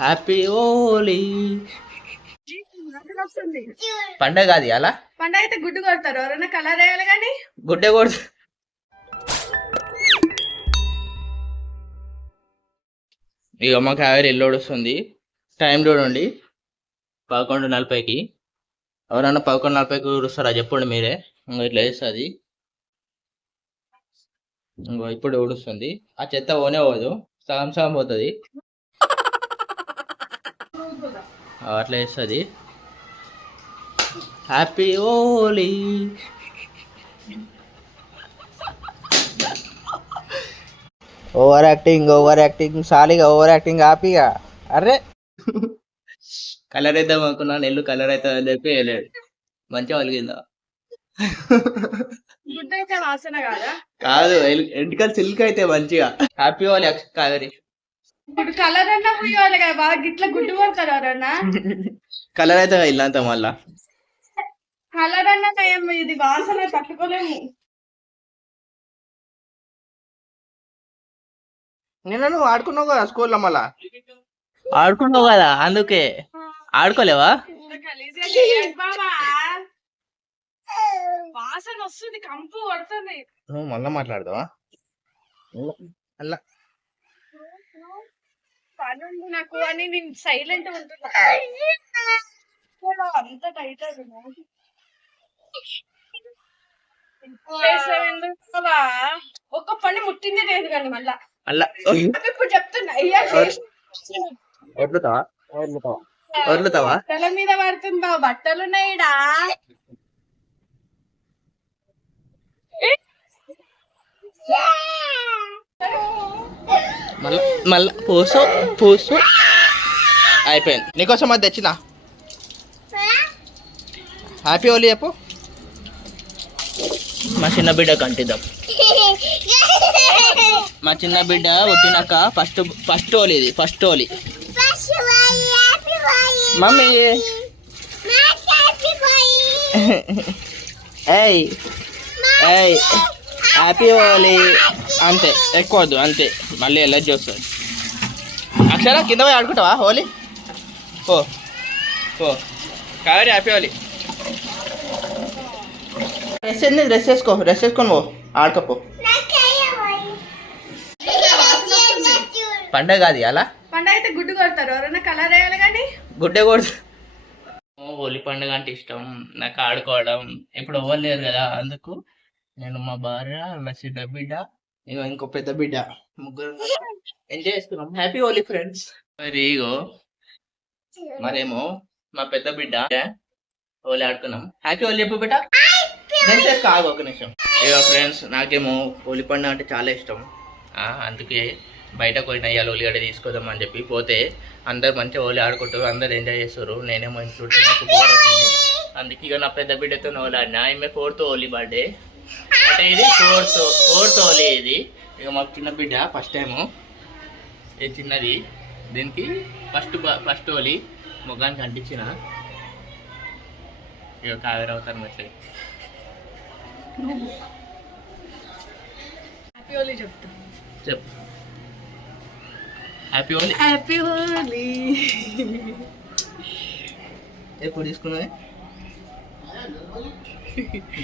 Happy Holi. పండగ కాదు అలా పండగ అయితే గుడ్డు కొడతారు ఎవరైనా కలర్ వేయాలి కానీ గుడ్డే కొడుతు. ఇక మా కావేరి ఎల్లోడు వస్తుంది. టైం చూడండి 11:40కి. ఎవరన్నా 11:40కి ఊరుస్తారా చెప్పండి మీరే. ఇంకో ఇట్లా వేస్తుంది. ఇంకో ఇప్పుడు ఊడుస్తుంది. ఆ చెత్త ఓనే పోదు, సగం సగం పోతుంది. అట్లా వేస్తుంది. హ్యాపీ హోలీ. ఓవర్ యాక్టింగ్ సాలిగా ఓవర్ యాక్టింగ్ హ్యాపీగా. అరే కలర్ వేద్దాం అనుకున్నా, నెల్లు కలర్ అవుతుంది అని చెప్పి వేయలేదు. మంచిగా వలిగిందా? గుడ్డు అయితే వాసన కాదా? కాదు, ఎంటికల్ సిల్క్ అయితే మంచిగా. హ్యాపీ హోలీ కావేరి. ఇప్పుడు కలర్ అన్నా పోయాలి కదా, బాగా గిట్ల గుడ్డు కొడతారు ఎవరన్నా. కలర్ అయితే ఇల్లంతా మళ్ళా కలర్ అన్నా నయం, ఇది వాసన తట్టుకోలేము. నిన్న నువ్వు ఆడుకున్నావు కదా స్కూల్లో, మళ్ళా ఆడుకున్నావు కదా అందుకే. ఆడుకోలేవా? వాసన వస్తుంది, కంపు కొడుతుంది. నువ్వు మళ్ళా మాట్లాడతావా? అలా పని ఉంది నాకు అని నేను సైలెంట్ ఉంటున్నా. అంత టైట్ ఒక్క పని ముట్టిందే లేదు కానీ మళ్ళా అలా ఇప్పుడు చెప్తున్నా అయ్యా వదులుతావా? బట్టల మీద పడుతుంది బావ, బట్టలున్నాయిడా. మళ్ళా పూసు అయిపోయింది. నీకోసం అది తెచ్చిన. హ్యాపీ హోలీ చెప్పు. మా చిన్న బిడ్డ కంటిద్దాం. మా చిన్న బిడ్డ పుట్టినాక ఫస్ట్ హోలీ ఇది. First Holi mummy. ఏయ్ ఏయ్ హ్యాపీ హోలీ అంతే, ఎక్కువ వద్దు అంతే, మళ్ళీ ఎలర్జీ వస్తుంది. అక్షర కింద పోయి ఆడుకుంటావా హోలీ? పో కావేరి హ్యాపీ హోలీ. డ్రెస్ వేసుకొని పో, ఆడుకోపో. పండగ కాదు అలా. పండగ అయితే గుడ్డు కొడతారు ఎవరైనా కలర్ వేయాలి కానీ గుడ్డే కొడుతు. హోలీ పండుగ అంటే ఇష్టం నాకు, ఆడుకోవడం. ఇప్పుడు ఎవరు లేరు కదా, అందుకు నేను, మా భార్య, నా చిన్న బిడ్డ, ఇంకో పెద్ద బిడ్డ, ముగ్గురు ఎంజాయ్ చేస్తున్నాం. Happy Holi friends. మరి ఇగో మరేమో మా పెద్ద బిడ్డ హోలీ ఆడుకున్నాం. హ్యాపీ హోలీ చెప్పు బిడ్డ. డ్రెస్ కాదు ఒక నిమిషం. ఇగో ఫ్రెండ్స్, నాకేమో హోలీ పండుగ అంటే చాలా ఇష్టం. అందుకే బయటకు పోయిన ఇవాళ హోలీగడ్డ తీసుకుందాం అని చెప్పి పోతే అందరు మంచిగా హోలీ ఆడుకుంటారు, అందరు ఎంజాయ్ చేస్తారు. నేనేమో ఇంట్లో నాకు బోర్ వచ్చింది. అందుకే ఇక నా పెద్ద బిడ్డతో హోలీ ఆడినా. ఈమె 4th హోలీ బర్త్డే అంటే ఇది 4th హోలీ ఇది. ఇక మాకు చిన్న బిడ్డ ఫస్ట్ టైము, ఇది చిన్నది. దీనికి ఫస్ట్ హోలీ ముఖానికి అంటించిన. ఇక కావేరి అవుతాను అట్లే. హ్యాపీ హోలీ చెప్తా. చెప్పు హ్యాపీ హోలీ. హ్యాపీ హోలీ. ఎప్పుడు తీసుకున్నాయి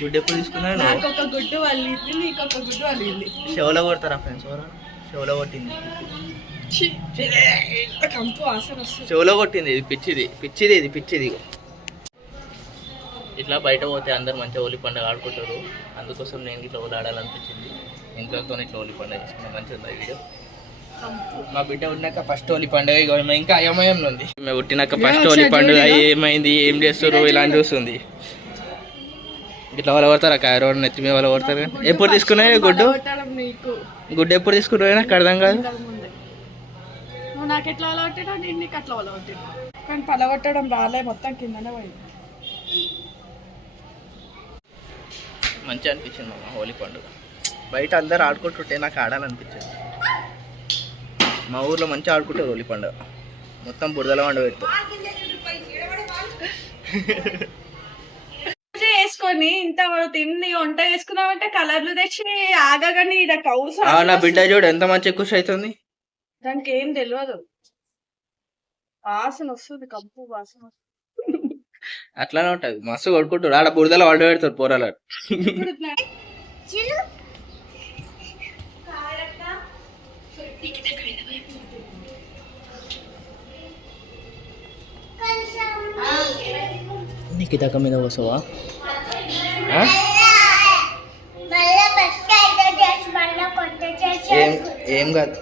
గుడ్డు? ఎప్పుడు తీసుకున్నాయి? నాకు ఒక గుడ్డు వల్లింది, నీకు ఒక గుడ్డు వల్లింది. చెవులో కొడతారా ఫ్రెండ్స్? చెవులో కొట్టింది, కంపు వాసన వస్తుంది. చెవులో కొట్టింది. ఇది పిచ్చిది. ఇట్లా బయట పోతే అందరు మంచిగా హోలీ పండుగ ఆడుకుంటారు. అందుకోసం నేను ఇట్లా హోలీ ఆడాలనిపించింది. ఇంట్లోతో ఇట్లా హోలీ పండుగ చేసుకున్నా. మంచిగా ఉంది వీడియో. మా బిడ్డ పుట్టినాక ఫస్ట్ హోలీ పండుగ ఇంకా అయోమయంలో ఉంది. మేము పుట్టినాక ఫస్ట్ హోలీ పండుగ ఏమైంది, ఏం చేస్తారు ఇలా అని చూస్తుంది. ఇట్లా వాళ్ళ కొడతారా కారు నెత్తి మీద వాళ్ళ కొడతారు. ఎప్పుడు తీసుకున్నాయి గుడ్డు? ఎప్పుడు తీసుకున్నావు? నాకు అర్థం కాదు. నువ్వు నాకు ఎట్లా అలవట్టినా నేను నీకు అట్లా అలవట్టినా, కానీ పలగొట్టడం రాలే, మొత్తం కిందనే పోయింది. మంచిగా అనిపించింది మా హోలీ పండుగ. బయట అందరు ఆడుకుంటుంటే నాకు ఆడాలనిపించింది. మా ఊర్లో మంచిగా ఆడుకుంటారు హోలీ పండుగ. మొత్తం బురదల పండుగ పెడతారు. వేసుకొని ఇంత తిండి వంట వేసుకున్నామంటే కలర్లు తెచ్చి ఆగగానే నా బిడ్డ చూడు ఎంత మంచి ఖుషి అవుతుంది. దానికి ఏం తెలియదు. వాసన వస్తుంది, కంపు వాసన వస్తుంది. అట్లానే ఉంటది, మస్తు కొట్టుకుంటాడు ఆడ బురదలో వంట పెడతాడు పోరాలు. నీకు తగ్గ మీద వస్తావా? ఏం కాదు.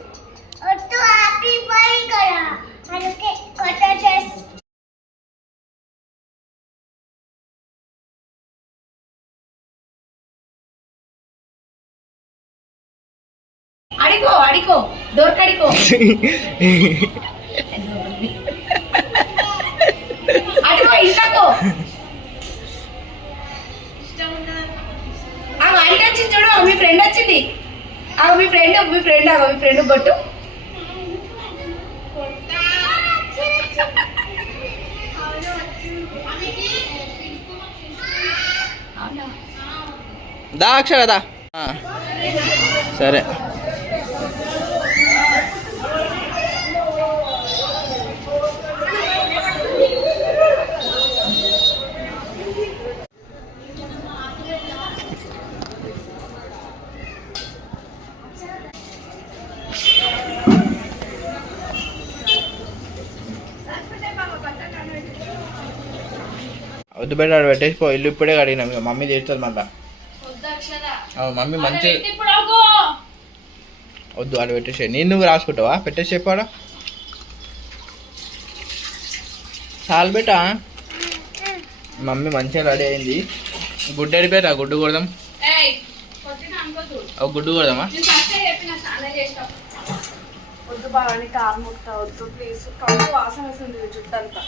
అడిగో అడిగో డోర్ కడిగో అడిగో ఇంట్లో ఆ వైట్ వచ్చింది చూడు, మీ ఫ్రెండ్ వచ్చింది. మీ ఫ్రెండ్ కొట్టు. దా అక్షర దా. సరే వద్దు బయట పెట్టేసిపో, ఇల్లు ఇప్పుడే కడిగినా, మమ్మీ చేస్తుంది మళ్ళా. మమ్మీ మంచి వద్దు ఆడ పెట్టేసే, నేను నువ్వు రాసుకుంటావా? పెట్టేసి చెప్పాడా చాలు బేట. మమ్మీ మంచిగా రెడీ అయింది. గుడ్డు అడిపోయారా? గుడ్డు కొడదాం, గుడ్డు కొడదామా? వద్దు బాగా కాలు ముక్తా వద్దు ప్లీజ్, కంపు వాసన వస్తుంది చుట్టంతా.